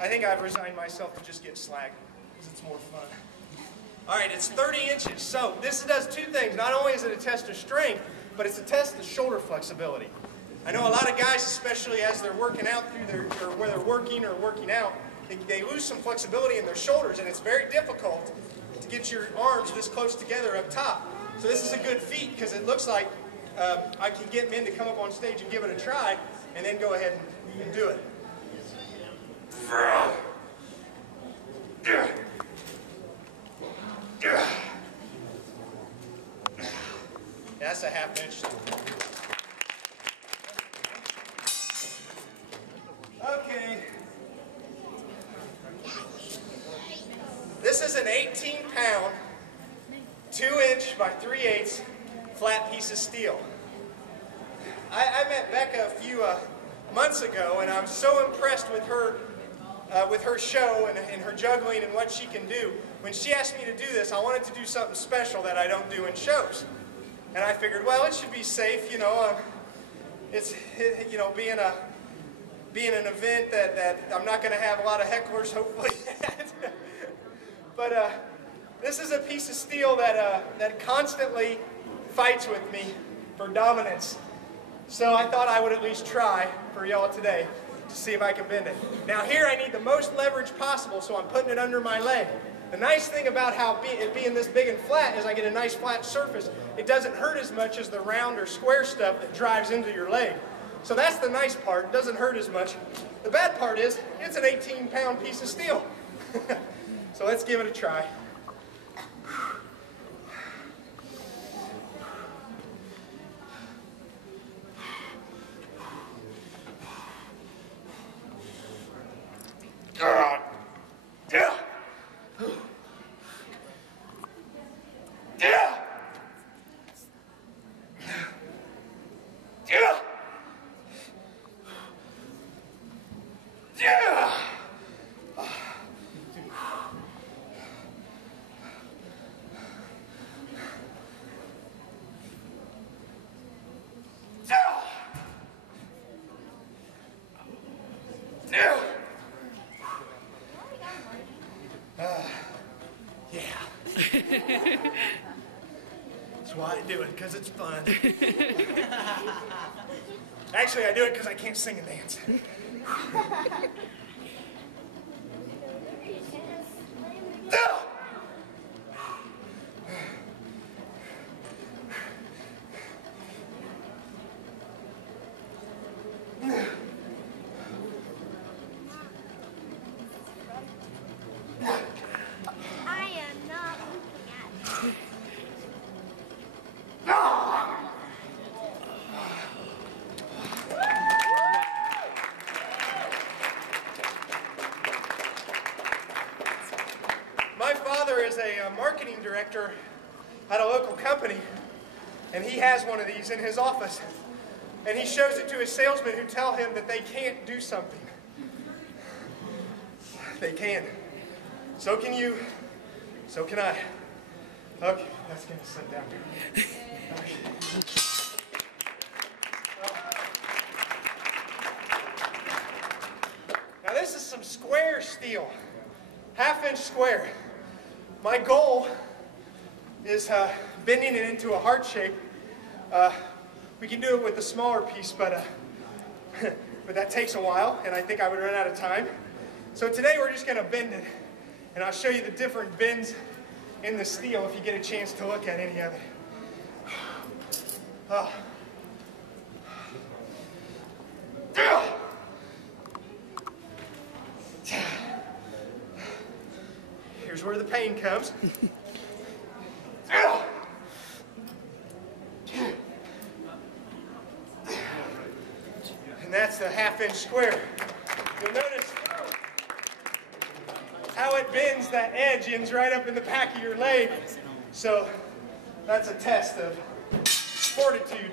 I think I've resigned myself to just get slag because it's more fun. All right, it's 30 inches. So this does two things. Not only is it a test of strength, but it's a test of shoulder flexibility. I know a lot of guys, especially as they're working out through their, or where they're working or working out, they lose some flexibility in their shoulders, and it's very difficult to get your arms this close together up top. So this is a good feat because it looks like I can get men to come up on stage and give it a try, and then go ahead and do it. That's a half inch. Okay. This is an 18-pound, 2-inch by 3/8 flat piece of steel. I met Becca a few months ago, and I'm so impressed with her show and her juggling and what she can do. When she asked me to do this, I wanted to do something special that I don't do in shows. And I figured, well, it should be safe, you know. You know, being an event that I'm not going to have a lot of hecklers, hopefully. But this is a piece of steel that constantly fights with me for dominance. So I thought I would at least try for y'all today to see if I can bend it. Now here I need the most leverage possible, so I'm putting it under my leg. The nice thing about it being this big and flat is I get a nice flat surface. It doesn't hurt as much as the round or square stuff that drives into your leg. So that's the nice part. It doesn't hurt as much. The bad part is it's an 18-pound piece of steel. So let's give it a try. That's why I do it, because it's fun. Actually, I do it because I can't sing and dance. My father is a marketing director at a local company, and he has one of these in his office. And he shows it to his salesmen who tell him that they can't do something. They can. So can you. So can I. Okay, that's going to sit down. Okay. Now this is some square steel, 1/2-inch square. My goal is bending it into a heart shape. We can do it with a smaller piece, but that takes a while, and I think I would run out of time. So today we're just going to bend it, and I'll show you the different bends in the steel if you get a chance to look at any of it. Here's where the pain comes. And that's the 1/2-inch square. You'll notice how it bends, that edge ends right up in the back of your leg. So that's a test of fortitude.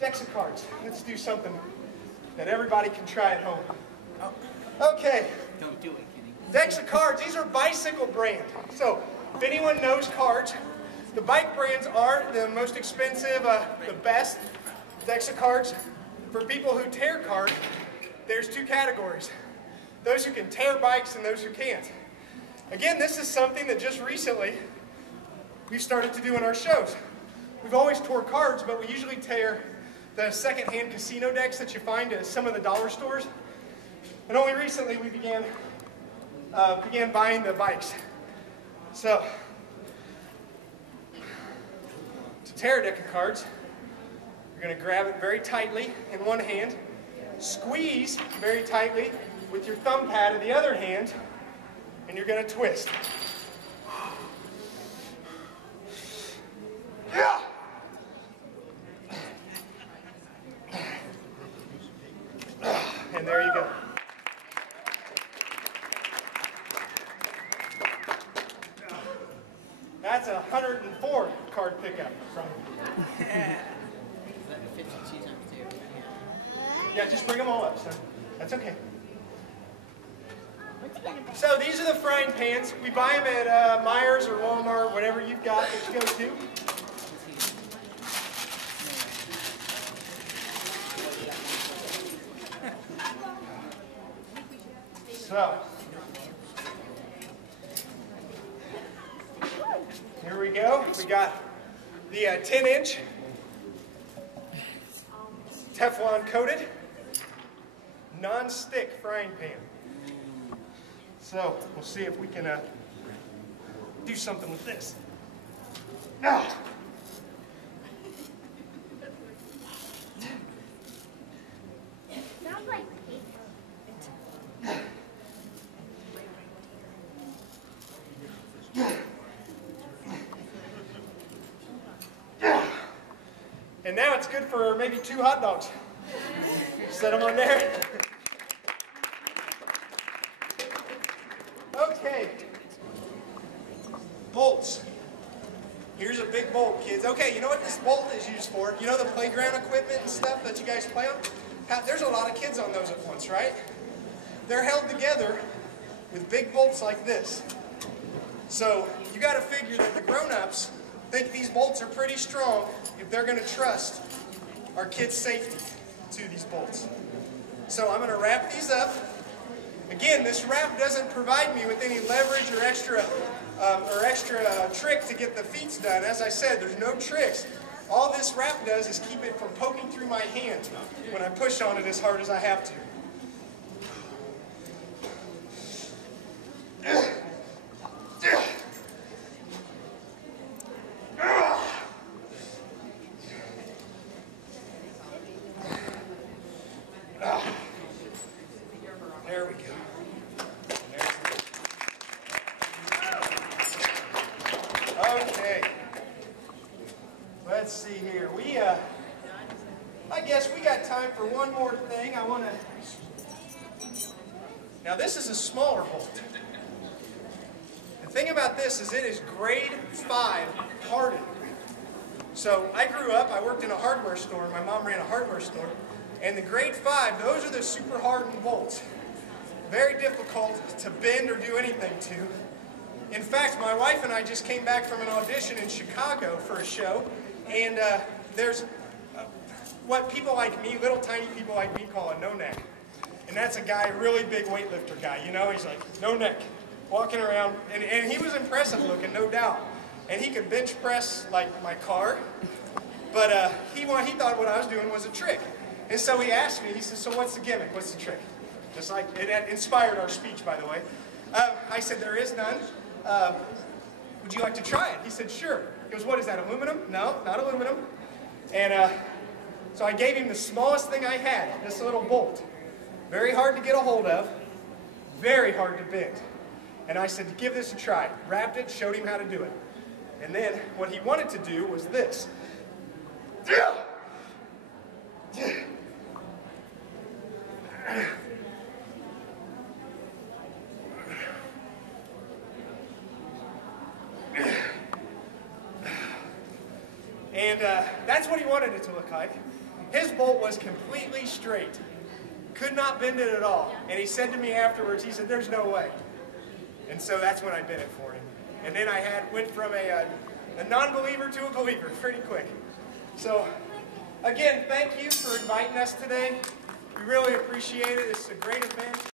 Dexacards. Let's do something that everybody can try at home. Okay. Don't do it, Kenny. Dexacards, these are bicycle brand. So if anyone knows cards, the bike brands are the most expensive, the best Dexacards. For people who tear cards, there's two categories. those who can tear bikes and those who can't. Again, this is something that just recently we've started to do in our shows. We've always tore cards, but we usually tear the second-hand casino decks that you find at some of the dollar stores. And only recently we began buying the bikes. So, to tear a deck of cards, you're going to grab it very tightly in one hand, squeeze very tightly with your thumb pad in the other hand, and you're going to twist. Yeah. And there you go. That's a 104 card pickup. Yeah, just bring them all up, son. That's okay. So these are the frying pans. We buy them at Myers or Walmart, whatever you've got that you go to. So, here we go. We got the 10-inch Teflon coated non-stick frying pan. So, we'll see if we can do something with this. Ah. Sounds like And now it's good for maybe 2 hot dogs. Set them on there. Okay. Bolts. Here's a big bolt, kids. Okay, you know what this bolt is used for? You know the playground equipment and stuff that you guys play on? There's a lot of kids on those at once, right? They're held together with big bolts like this. So you got to figure that the grown-ups think these bolts are pretty strong if they're going to trust our kids' safety to these bolts. So I'm going to wrap these up. Again, this wrap doesn't provide me with any leverage or extra trick to get the feet done. As I said, there's no tricks. All this wrap does is keep it from poking through my hand when I push on it as hard as I have to. There we go. Okay. Let's see here. I guess we got time for one more thing. Now this is a smaller bolt. The thing about this is it is grade 5 hardened. So I grew up, I worked in a hardware store. My mom ran a hardware store. And the grade 5, those are the super hardened bolts. Very difficult to bend or do anything to. In fact, my wife and I just came back from an audition in Chicago for a show, and there's what people like me, little tiny people like me, call a no-neck. And that's a guy, a really big weightlifter guy, you know, he's like, no neck, walking around, and he was impressive looking, no doubt. And he could bench press like my car, but he thought what I was doing was a trick. And so he asked me, he said, so what's the gimmick, what's the trick? Just like, it inspired our speech, by the way. I said, there is none. Would you like to try it? He said, sure. He goes, what is that, aluminum? No, not aluminum. And so I gave him the smallest thing I had, this little bolt. Very hard to get a hold of, very hard to bend. And I said, give this a try. Wrapped it, showed him how to do it. And then what he wanted to do was this. And that's what he wanted it to look like. His bolt was completely straight. Could not bend it at all. And he said to me afterwards, he said, there's no way. And so that's when I bent it for him. And then I went from a non-believer to a believer pretty quick. So, again, thank you for inviting us today. We really appreciate it. It's a great event.